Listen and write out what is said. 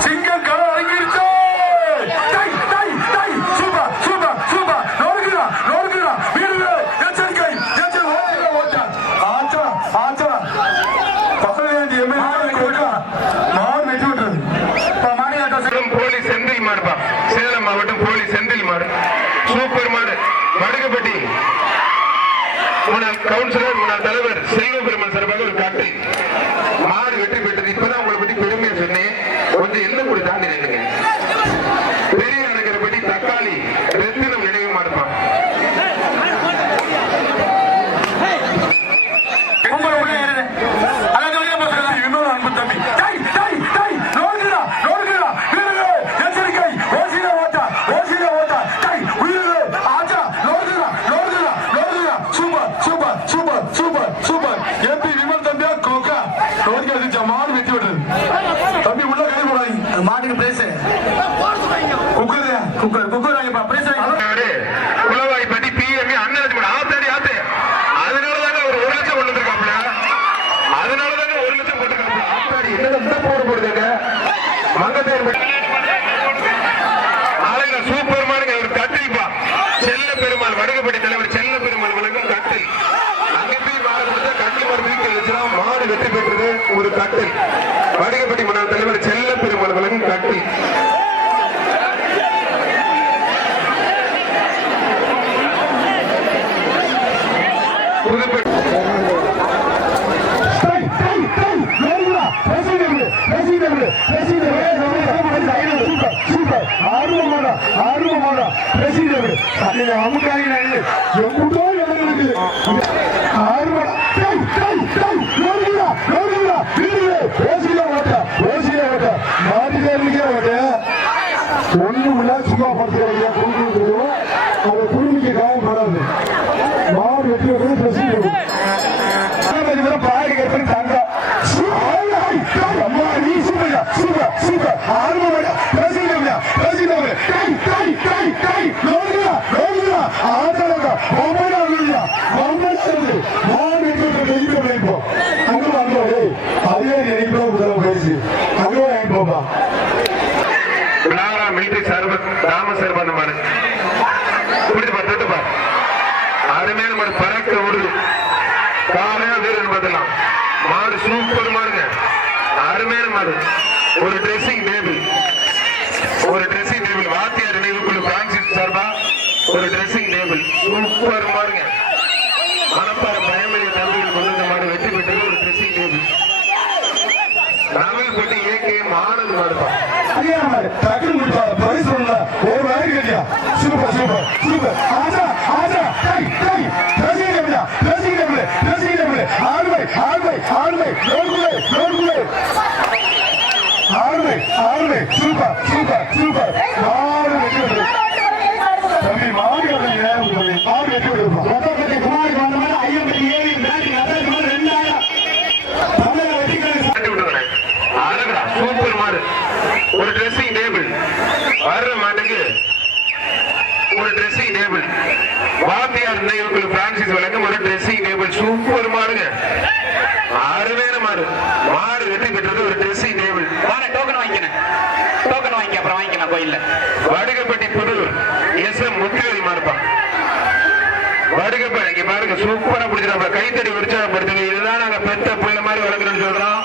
சிங்கம் களை அடங்கிருச்சு மாவட்டம் போலி செந்தில் மாடு. சூப்பர் மாடு. வடுகப்பட்டி முன்னாள் கவுன்சிலர் முன்னாள் தலைவர் செல்வ பெருமாள் சார்பாக ஒரு காட்டு கொஞ்சம் எல்லாம் குக்கர் குக்கர் குக்கர் வாங்கிப்பா குலவாய்ப்பட்டி அண்ணன் கூட ஆத்தாடி ஆத்து அதனாலதாங்க ஒரு ஒரு லட்சம் கொண்டு வந்திருக்காப்ல அதனாலதாங்க ஒரு லட்சம் போட்டுருக்காப்ல ஆத்தாடி என்னங்க போடு போடுதுங்க மங்கத்தேர் ஆளுங்க சூப்பர் மானுங்க ஒரு கட்டில்பா செல்ல பெருமாள் வடுகப்பட்டி தலைவர் செல்ல பெருமாள் வழங்கும் கட்டில். அங்க போய் மாடு கட்டில் மாடு மாடு வெற்றி பெற்றது ஒரு கட்டில். வடுகப்பட்டி முன்னாள் தலைவர் செல்ல பெருமாள் வழங்கும் கட்டில் புதுப்பேட்டை டேய், டேய், டேய், நோடுங்கடா. பேசிக்கிட்டு, பேசிக்கிட்டு, பேசிக்கிட்டு. Super, super. ஆர்வமாடா, ஆர்வமாடா. பேசிக்கிட்டு. அதில் அமுக்காதீங்க. எம்புட்டோ இறங்குது. ஆர்வமாடா. டேய், டேய், டேய், நோடுங்கடா, நோடுங்கடா. வீடுகளே, ஓசியில ஓட்ட, ஓசியில ஓட்ட. மாட்டுக்காரனுக்கே ஓட்ட. ஒண்ணுமில்ல, சும்மா படுத்துக்கிறீங்க, குடுக்குறது. அது காயம் படாது மாடு வெட்டி மிலிட்டரி சர்வ ராம சர்வந்த மாடு குடிச்சு பாரு தொட்டு நம்ம பறக்க விடுது காலையா வீரன் பார்த்தலாம். மாடு சூப்பர் மாடுங்க. அருமையான மாடு. ஒரு ட்ரெஸ்ஸிங் டேபிள் ஒரு ட்ரெஸ்ஸிங் டேபிள் வாத்தியார் நினைவுக்குழு பிரான்சிஸ் சார்பா. ஒரு ட்ரெஸ்ஸிங் டேபிள் சூப்பர் மாடு மணப்பாற பயமறிய தம்பிகள் கொண்டு வந்த மாடு வெற்றி பெற்றது ஒரு dressing table Ravalpatti AK Anand மாடுப்பா டக்குனு முடிப்பாரு பரிசு ஒண்ணு ஒரு வேலை கேட்டியா சூப்பர் சூப்பர் சூப்பர் ஆஜா ஆஜா டை டை பிரசிடபிளா பிரசிடபிள் பிரசிடபிள் ஆர்வை ஆர்வை ஆர்வை நோக்குலே நோக்குலே ஆர்வை ஆர்வை சூப்பர் சூப்பர் சூப்பர் மாடு வெட்டி விடுது தம்பி மாடு வெட்டி மாடு வெட்டி விடுப்பா ரத்தப்பட்டி குமாருக்கு வந்த மாதிரி ஐயப்பட்டி ஏறி பேட்டி ரத்தத்துக்கு மேல ரெண்டாயிரம் தமிழக வெட்டிக்கிறது கட்டி விட்டுறேன். அழகுடா, சூப்பர் மாடு ஒரு ட்ரெஸ்ஸிங் டேபிள் வர்ற மாட்டுக்கு ஒரு ட்ரெஸ்ஸிங் டேபிள் வாத்தியார் நினைவுக்குழு பிரான்சிஸ் வழங்கும் ஒரு ட்ரெஸ்ஸிங் டேபிள் சூப்பர் மாடுங்க. அருமையான மாடு. மாடு வெற்றி பெற்றது ஒரு ட்ரெஸ்ஸிங் டேபிள் வாங்க டோக்கன் வாங்கிக்கிறேன் டோக்கன் வாங்கி அப்புறம் வாங்கிக்கலாம் கோயில்ல. வடுகப்பட்டி புதூர் எஸ் எம் முத்துவேல் மாடுப்பா. வடுகப்பட்டி பாருங்க சூப்பரா பிடிச்சிருப்பா கைத்தடி உற்சாகப்படுத்துங்க இதுதான் நாங்க பெத்த பிள்ளை மாதிரி வளர்க்குறோம்னு சொல்றோம்.